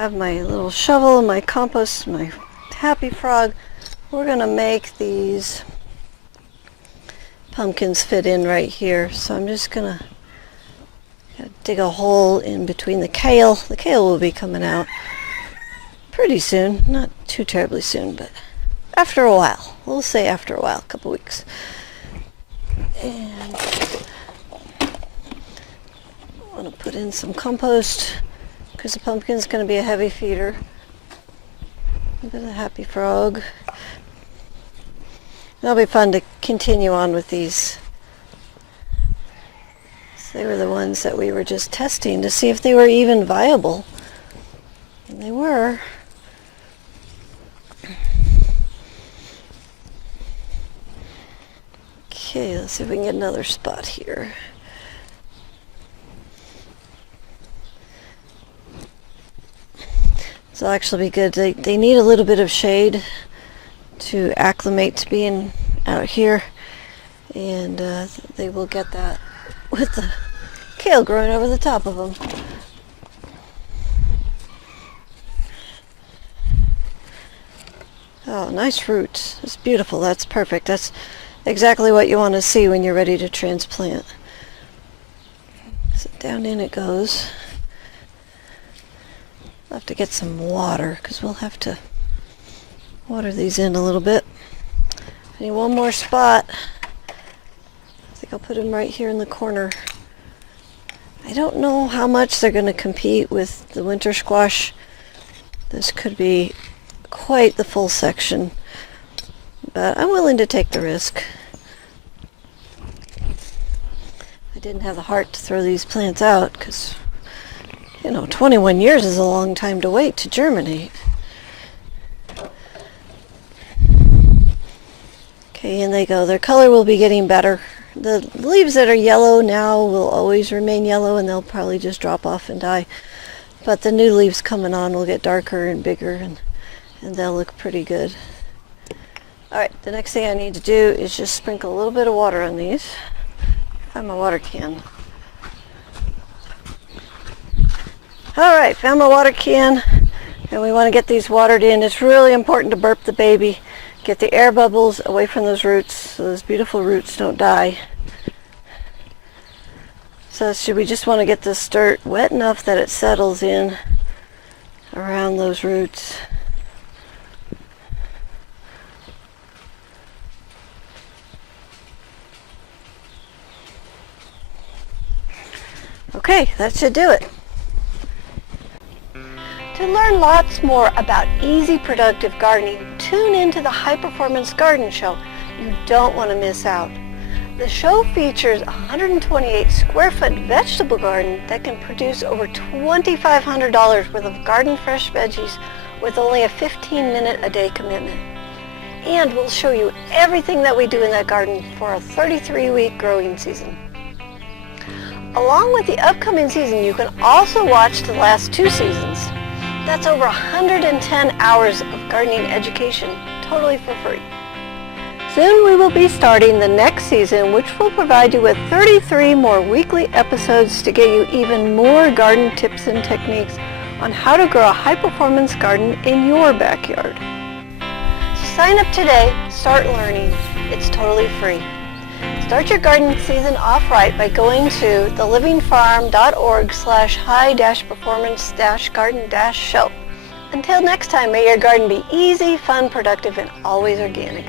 have my little shovel and my compost, my happy frog. We're going to make these pumpkins fit in right here. So I'm just going to dig a hole in between the kale. The kale will be coming out pretty soon. Not too terribly soon, but after a while. We'll say after a while, a couple weeks. And I want to put in some compost because the pumpkin's going to be a heavy feeder. A bit of happy frog. It'll be fun to continue on with these. So they were the ones that we were just testing to see if they were even viable. And they were. Okay, let's see if we can get another spot here. This will actually be good. They need a little bit of shade to acclimate to being out here, and they will get that with the kale growing over the top of them. Oh, nice roots. It's beautiful. That's perfect. That's exactly what you want to see when you're ready to transplant. So down in it goes. I'll have to get some water because we'll have to water these in a little bit. I need one more spot. I think I'll put them right here in the corner. I don't know how much they're going to compete with the winter squash. This could be quite the full section, but I'm willing to take the risk. I didn't have the heart to throw these plants out because, 21 years is a long time to wait to germinate. Okay, in they go. Their color will be getting better. The leaves that are yellow now will always remain yellow, and they'll probably just drop off and die. But the new leaves coming on will get darker and bigger, and they'll look pretty good. Alright, the next thing I need to do is just sprinkle a little bit of water on these. Find my water can. Alright, found my water can, and we want to get these watered in. It's really important to burp the baby. Get the air bubbles away from those roots so those beautiful roots don't die. So we just want to get this dirt wet enough that it settles in around those roots. Okay, that should do it. To learn lots more about easy, productive gardening, tune into the High Performance Garden Show. You don't want to miss out. The show features a 128 square foot vegetable garden that can produce over $2,500 worth of garden fresh veggies with only a 15-minute a day commitment. And we'll show you everything that we do in that garden for a 33-week growing season. Along with the upcoming season, you can also watch the last 2 seasons. That's over 110 hours of gardening education, totally for free. Soon we will be starting the next season, which will provide you with 33 more weekly episodes to get you even more garden tips and techniques on how to grow a high-performance garden in your backyard. So sign up today, start learning. It's totally free. Start your garden season off right by going to thelivingfarm.org/high-performance-garden-show. Until next time, may your garden be easy, fun, productive, and always organic.